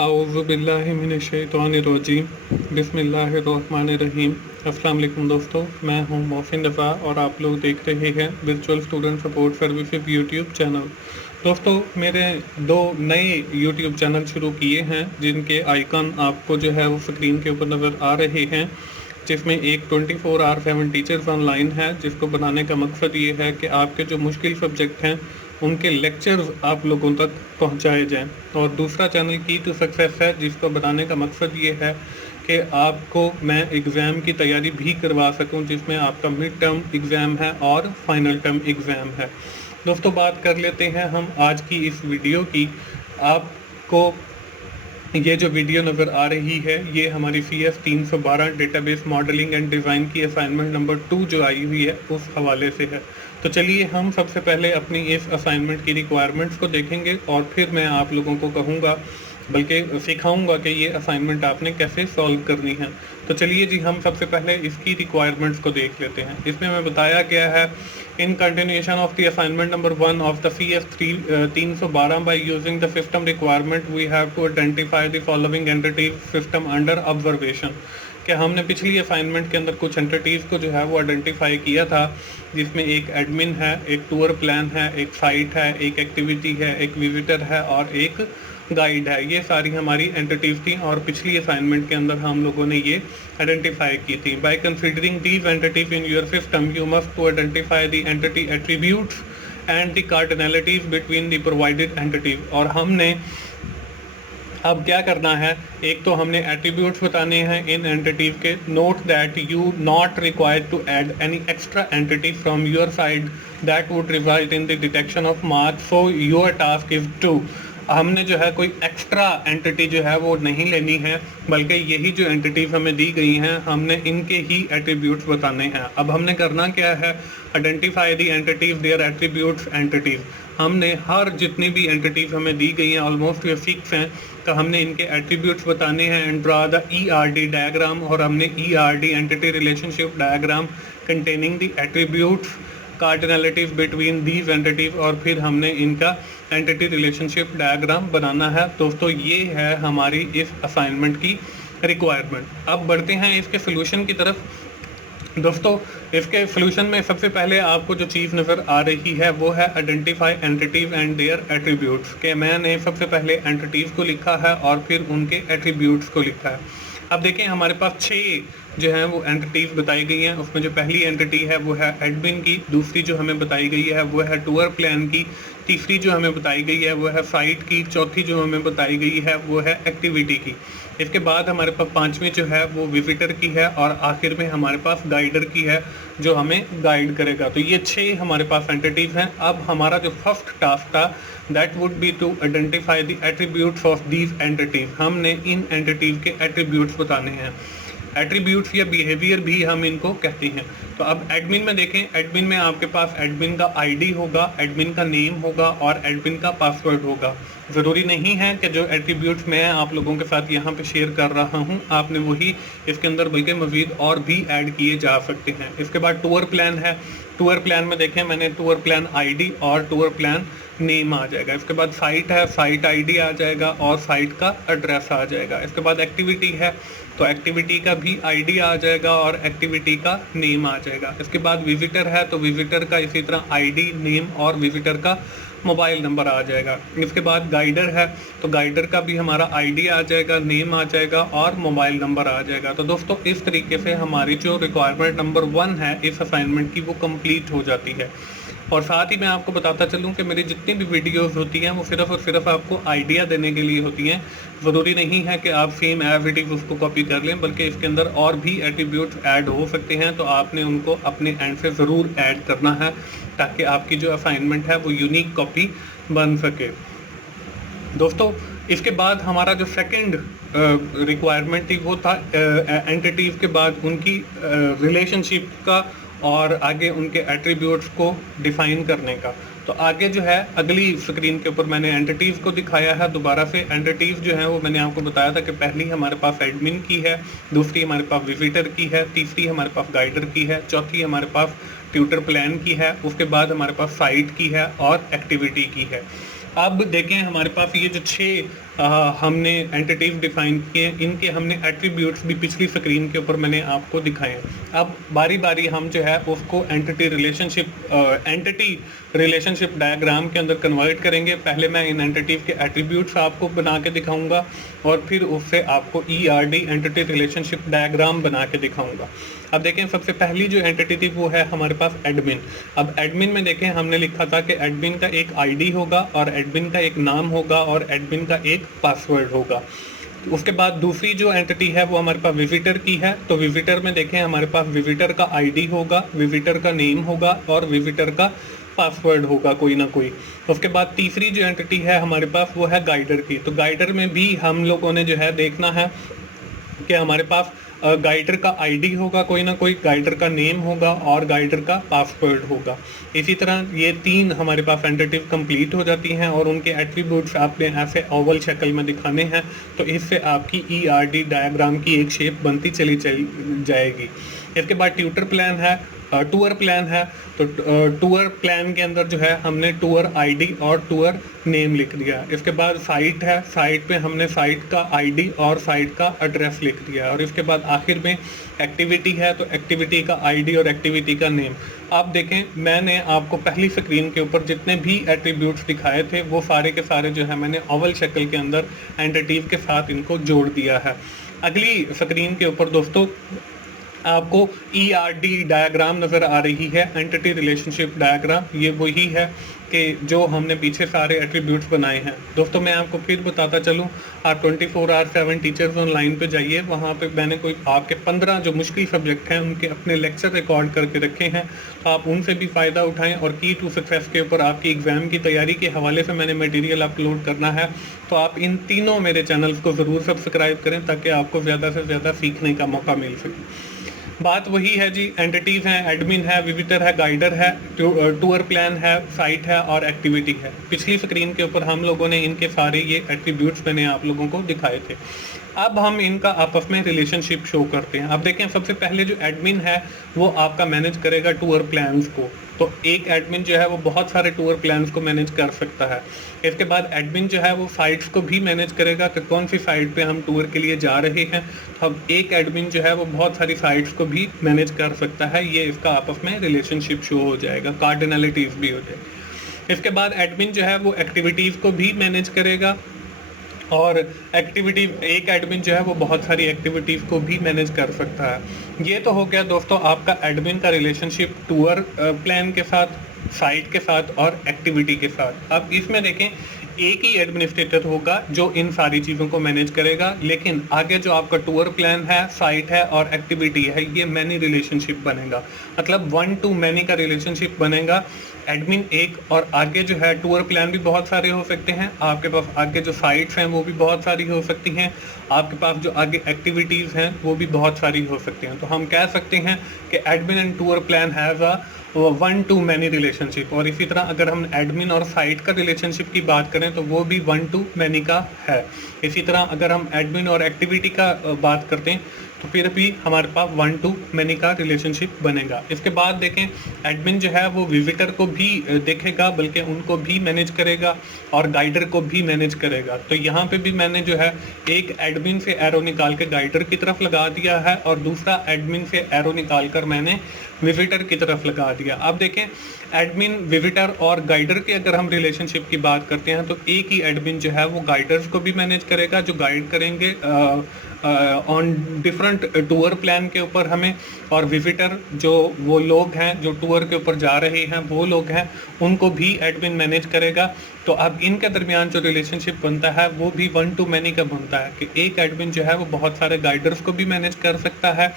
आऊज़ुबिल्लाहिमिनश्शैतानिर्रजीम बिस्मिल्लाहिर्रहमानिर्रहीम। अस्सलाम वालेकुम दोस्तों, मैं हूं मोहसिन रफ़ा और आप लोग देख रहे हैं virtual student support services YouTube channel. दोस्तों, मेरे दो नए यूट्यूब चैनल शुरू किए हैं जिनके आइकन आपको जो है वो स्क्रीन के ऊपर नज़र आ रहे हैं, जिसमें एक 24 आवर 7 टीचर्स ऑनलाइन है, जिसको बनाने का मकसद ये है कि आपके जो मुश्किल सब्जेक्ट हैं उनके लेक्चर्स आप लोगों तक पहुंचाए जाएं। और दूसरा चैनल की टू सक्सेस है, जिसको बनाने का मकसद ये है कि आपको मैं एग्ज़ाम की तैयारी भी करवा सकूं, जिसमें आपका मिड टर्म एग्ज़ाम है और फाइनल टर्म एग्ज़ाम है। दोस्तों, बात कर लेते हैं हम आज की इस वीडियो की। आपको ये जो वीडियो नज़र आ रही है ये हमारी CS 312 database modelling and design की असाइनमेंट नंबर 2 जो आई हुई है उस हवाले से है। तो चलिए हम सबसे पहले अपनी इस असाइनमेंट की रिक्वायरमेंट्स को देखेंगे और फिर मैं आप लोगों को कहूँगा, बल्कि सिखाऊंगा कि ये असाइनमेंट आपने कैसे सॉल्व करनी है। तो चलिए जी, हम सबसे पहले इसकी रिक्वायरमेंट्स को देख लेते हैं। इसमें हमें बताया गया है, in continuation of the assignment number 1 of the CS 312 by using the system requirement we have to identify the following entity system under observation. कि हमने पिछली असाइनमेंट के अंदर कुछ एंटिटीज़ को जो है वो आइडेंटिफाई किया था, जिसमें एक एडमिन है, एक टूर प्लान है, एक साइट है, एक एक्टिविटी है, एक विजिटर है और एक गाइड है। ये सारी हमारी एंटिटीज थी और पिछली असाइनमेंट के अंदर हम लोगों ने ये आइडेंटिफाई की थी। By considering these entities in your system you must to identify the entity attributes and the cardinalities between the provided entities. और हमने अब क्या करना है, एक तो हमने एट्रीब्यूट्स बताने हैं इन एंटिटीज के। Note that you not required to add any extra entity from your side that would result in the detection of marks, so your task is to. हमने जो है कोई एक्स्ट्रा एंटिटी जो है वो नहीं लेनी है, बल्कि यही जो एंटिटीज हमें दी गई हैं हमने इनके ही एट्रीब्यूट्स बताने हैं। अब हमने करना क्या है, identify the entities their attributes entities. हमने हर जितनी भी एंटिटीज हमें दी गई हैं, ऑलमोस्ट ये 6 हैं, तो हमने इनके एट्रीब्यूट्स बताने हैं and draw the ERD diagram. और हमने ERD entity relationship diagram containing the attributes cardinalities between these entities, और फिर हमने इनका एंटिटी रिलेशनशिप डायग्राम बनाना है। दोस्तों, ये है हमारी इस असाइनमेंट की रिक्वायरमेंट। अब बढ़ते हैं इसके सोल्यूशन की तरफ। दोस्तों, इसके सोल्यूशन में सबसे पहले आपको जो चीज़ नज़र आ रही है वो है identify entities and their attributes. के मैंने सबसे पहले एंटिटीज़ को लिखा है और फिर उनके एट्रीब्यूट्स को लिखा है। अब देखें, हमारे पास 6 जो हैं वो एंटिटीज़ बताई गई हैं। उसमें जो पहली एंटिटी है वो है एडमिन की, दूसरी जो हमें बताई गई है वो है टूर प्लान की, तीसरी जो हमें बताई गई है वो है साइट की, चौथी जो हमें बताई गई है वो है एक्टिविटी की। इसके बाद हमारे पास 5वीं जो है वो विजिटर की है और आखिर में हमारे पास गाइडर की है जो हमें गाइड करेगा। तो ये 6 हमारे पास एंटिटीज़ हैं। अब हमारा जो फर्स्ट टास्क था that would be to identify the attributes of these entities. हमने इन एंटिटीज़ के एट्रीब्यूट्स बताने हैं। एट्रीब्यूट्स या बिहेवियर भी हम इनको कहते हैं। तो अब एडमिन में देखें, एडमिन में आपके पास एडमिन का ID होगा, एडमिन का नेम होगा और एडमिन का पासवर्ड होगा। ज़रूरी नहीं है कि जो एट्रीब्यूट्स मैं आप लोगों के साथ यहाँ पे शेयर कर रहा हूँ आपने वही इसके अंदर, बल्कि मज़ीद और भी ऐड किए जा सकते हैं। इसके बाद टूर प्लान है। टूर प्लान में देखें, मैंने टूर प्लान ID और टूर प्लान नेम आ जाएगा। इसके बाद साइट है, साइट ID आ जाएगा और साइट का एड्रेस आ जाएगा। इसके बाद एक्टिविटी है, तो एक्टिविटी का भी ID आ जाएगा और एक्टिविटी का नेम आ जाएगा। इसके बाद विजिटर है, तो विजिटर का इसी तरह ID, नेम और विजिटर का मोबाइल नंबर आ जाएगा। इसके बाद गाइडर है, तो गाइडर का भी हमारा ID आ जाएगा, नेम आ जाएगा और मोबाइल नंबर आ जाएगा। तो दोस्तों, इस तरीके से हमारी जो रिक्वायरमेंट नंबर 1 है इस असाइनमेंट की वो कंप्लीट हो जाती है। और साथ ही मैं आपको बताता चलूँ कि मेरी जितनी भी वीडियोस होती हैं वो सिर्फ़ और सिर्फ आपको आइडिया देने के लिए होती हैं। ज़रूरी नहीं है कि आप सेम एज इट इज़ उसको कॉपी कर लें, बल्कि इसके अंदर और भी एट्रीब्यूट्स ऐड हो सकते हैं, तो आपने उनको अपने एंड से ज़रूर ऐड करना है ताकि आपकी जो असाइनमेंट है वो यूनिक कॉपी बन सके। दोस्तों, इसके बाद हमारा जो सेकंड रिक्वायरमेंट थी वो था एंटिटीज़ के बाद उनकी रिलेशनशिप का और आगे उनके एट्रीब्यूट्स को डिफ़ाइन करने का। तो आगे जो है अगली स्क्रीन के ऊपर मैंने एंटिटीज़ को दिखाया है। दोबारा से एंटिटीज़ जो है वो मैंने आपको बताया था कि पहली हमारे पास एडमिन की है, दूसरी हमारे पास विजिटर की है, तीसरी हमारे पास गाइडर की है, चौथी हमारे पास ट्यूटर प्लान की है, उसके बाद हमारे पास साइट की है और एक्टिविटी की है। अब देखें हमारे पास ये जो 6 हमने एंटिटीज डिफाइन किए, इनके हमने एट्रीब्यूट्स भी पिछली स्क्रीन के ऊपर मैंने आपको दिखाए। अब बारी बारी हम जो है उसको एंटिटी रिलेशनशिप डायग्राम के अंदर कन्वर्ट करेंगे। पहले मैं इन एंटिटीज के एट्रीब्यूट्स आपको बना के दिखाऊंगा और फिर उससे आपको ERD एंटिटी रिलेशनशिप डायग्राम बना के दिखाऊंगा। अब देखें, सबसे पहली जो एंटिटी थी वो है हमारे पास एडमिन। अब एडमिन में देखें, हमने लिखा था कि एडमिन का एक ID होगा और एडमिन का एक नाम होगा और एडमिन का एक पासवर्ड होगा। उसके बाद दूसरी जो एंटिटी है वो हमारे पास विजिटर की है। तो विजिटर में देखें, हमारे पास विजिटर का ID होगा, विजिटर का नेम होगा और विजिटर का पासवर्ड होगा कोई ना कोई। उसके बाद तीसरी जो एंटिटी है हमारे पास वो है गाइडर की। तो गाइडर में भी हम लोगों ने जो है देखना है कि हमारे पास गाइडर का ID होगा कोई ना कोई, गाइडर का नेम होगा और गाइडर का पासवर्ड होगा। इसी तरह ये तीन हमारे पास एंटिटीज कंप्लीट हो जाती हैं और उनके एट्रीब्यूट्स आपने ऐसे ओवल शक्ल में दिखाने हैं। तो इससे आपकी ERD डायग्राम की एक शेप बनती चली जाएगी। इसके बाद ट्यूटर प्लान है, टूर प्लान है। तो टूर प्लान के अंदर जो है हमने टूर ID और टूर नेम लिख दिया। इसके बाद साइट है, साइट पे हमने साइट का ID और साइट का एड्रेस लिख दिया। और इसके बाद आखिर में एक्टिविटी है, तो एक्टिविटी का ID और एक्टिविटी का नेम। आप देखें, मैंने आपको पहली स्क्रीन के ऊपर जितने भी एट्रीब्यूट्स दिखाए थे वो सारे के सारे जो है मैंने ओवल शक्ल के अंदर एंटिटीज के साथ इनको जोड़ दिया है। अगली स्क्रीन के ऊपर दोस्तों आपको ERD डायग्राम नज़र आ रही है, एंटिटी रिलेशनशिप डायग्राम। ये वही है कि जो हमने पीछे सारे एट्रीब्यूट्स बनाए हैं। दोस्तों मैं आपको फिर बताता चलूँ, आप 24/7 टीचर्स ऑनलाइन पे जाइए, वहाँ पे मैंने कोई आपके 15 जो मुश्किल सब्जेक्ट हैं उनके अपने लेक्चर रिकॉर्ड करके रखे हैं। तो आप उनसे भी फ़ायदा उठाएँ। और की टू सक्सेस के ऊपर आपकी एग्ज़ाम की तैयारी के हवाले से मैंने मटेरियल अपलोड करना है। तो आप इन तीनों मेरे चैनल्स को ज़रूर सब्सक्राइब करें ताकि आपको ज़्यादा से ज़्यादा सीखने का मौका मिल सके। बात वही है जी, एंटिटीज़ हैं, एडमिन है, विजिटर है, गाइडर है, टूर प्लान है, साइट है और एक्टिविटी है। पिछली स्क्रीन के ऊपर हम लोगों ने इनके सारे ये एट्रीब्यूट्स मैंने आप लोगों को दिखाए थे। अब हम इनका आपस में रिलेशनशिप शो करते हैं। अब देखें, सबसे पहले जो एडमिन है वो आपका मैनेज करेगा टूर प्लान्स को। तो एक एडमिन जो है वो बहुत सारे टूर प्लान्स को मैनेज कर सकता है। इसके बाद एडमिन जो है वो साइट्स को भी मैनेज करेगा कि कौन सी साइट पे हम टूर के लिए जा रहे हैं। तो अब एक एडमिन जो है वो बहुत सारी साइट्स को भी मैनेज कर सकता है। ये इसका आपस में रिलेशनशिप शो हो जाएगा, कार्डिनलिटीज़ भी हो जाएगी। इसके बाद एडमिन जो है वो एक्टिविटीज़ को भी मैनेज करेगा और एक एडमिन जो है वो बहुत सारी एक्टिविटीज़ को भी मैनेज कर सकता है। ये तो हो गया दोस्तों आपका एडमिन का रिलेशनशिप टूर प्लान के साथ, साइट के साथ और एक्टिविटी के साथ। अब इसमें देखें, एक ही एडमिनिस्ट्रेटर होगा जो इन सारी चीज़ों को मैनेज करेगा, लेकिन आगे जो आपका टूर प्लान है, साइट है और एक्टिविटी है, ये मैनी रिलेशनशिप बनेगा। मतलब 1 to many का रिलेशनशिप बनेगा। एडमिन एक और आगे जो है टूर प्लान भी बहुत सारे हो सकते हैं, आपके पास आगे जो साइट्स हैं वो भी बहुत सारी हो सकती हैं, आपके पास जो आगे एक्टिविटीज़ हैं वो भी बहुत सारी हो सकती हैं। तो हम कह सकते हैं कि admin and tour plan has a 1 to many relationship. और इसी तरह अगर हम एडमिन और साइट का रिलेशनशिप की बात करें तो वो भी 1 to many का है। इसी तरह अगर हम एडमिन और एक्टिविटी का बात करते हैं तो फिर भी हमारे पास 1 to many का रिलेशनशिप बनेगा। इसके बाद देखें, एडमिन जो है वो विजिटर को भी देखेगा, बल्कि उनको भी मैनेज करेगा और गाइडर को भी मैनेज करेगा। तो यहाँ पे भी मैंने जो है एक एडमिन से एरो निकाल के गाइडर की तरफ लगा दिया है और दूसरा एडमिन से एरो निकाल कर मैंने विजिटर की तरफ लगा दिया। अब देखें, एडमिन, विजिटर और गाइडर के अगर हम रिलेशनशिप की बात करते हैं तो एक ही एडमिन जो है वो गाइडर्स को भी मैनेज करेगा, जो गाइड करेंगे ऑन डिफरेंट टूर प्लान के ऊपर हमें, और विजिटर जो वो लोग हैं जो टूर के ऊपर जा रहे हैं वो लोग हैं, उनको भी एडमिन मैनेज करेगा। तो अब इनके दरमियान जो रिलेशनशिप बनता है वो भी 1 to many का बनता है कि एक एडमिन जो है वो बहुत सारे गाइडर्स को भी मैनेज कर सकता है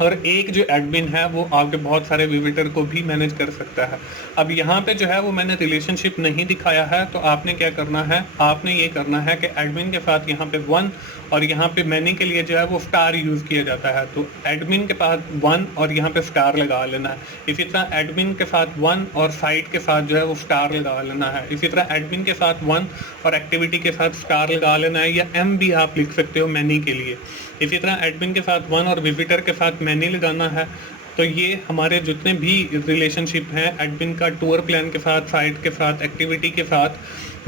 और एक जो एडमिन है वो आपके बहुत सारे विजिटर को भी मैनेज कर सकता है। अब यहाँ पे जो है वो मैंने रिलेशनशिप नहीं दिखाया है, तो आपने क्या करना है, आपने ये करना है कि एडमिन के साथ यहाँ पे 1 और यहाँ पे मैनी के लिए जो है वो स्टार यूज़ किया जाता है। तो एडमिन के पास 1 और यहाँ पे स्टार लगा लेना है। इसी तरह एडमिन के साथ 1 और साइट के साथ जो है वो स्टार लगा लेना है। इसी तरह एडमिन के साथ 1 और एक्टिविटी के साथ स्टार लगा लेना है, या M भी आप लिख सकते हो मैनी के लिए। इसी तरह एडमिन के साथ 1 और विजिटर के साथ मैनी लगाना है। तो ये हमारे जितने भी रिलेशनशिप हैं एडमिन का टूर प्लान के साथ, साइट के साथ, एक्टिविटी के साथ,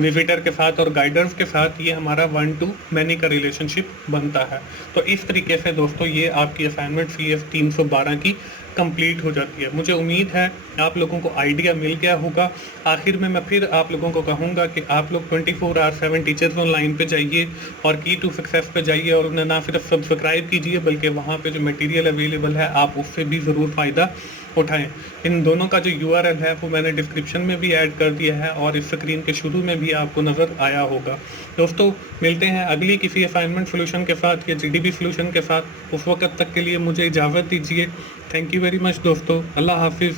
विजिटर के साथ और गाइडर्स के साथ, ये हमारा 1 to मैनी का रिलेशनशिप बनता है। तो इस तरीके से दोस्तों ये आपकी असाइनमेंट CS 312 की कंप्लीट हो जाती है। मुझे उम्मीद है आप लोगों को आइडिया मिल गया होगा। आखिर में मैं फिर आप लोगों को कहूँगा कि आप लोग 24/7 टीचर्स ऑनलाइन पे जाइए और की टू सक्सेस पे जाइए और उन्हें ना सिर्फ सब्सक्राइब कीजिए बल्कि वहाँ पे जो मटेरियल अवेलेबल है आप उससे भी ज़रूर फ़ायदा उठाएं। इन दोनों का जो URL है वो मैंने डिस्क्रिप्शन में भी ऐड कर दिया है और इस स्क्रीन के शुरू में भी आपको नज़र आया होगा। दोस्तों मिलते हैं अगली किसी असाइनमेंट सोल्यूशन के साथ या GDP सोल्यूशन के साथ। उस वक्त तक के लिए मुझे इजाज़त दीजिए। थैंक यू वेरी मच दोस्तों। अल्लाह हाफिज़।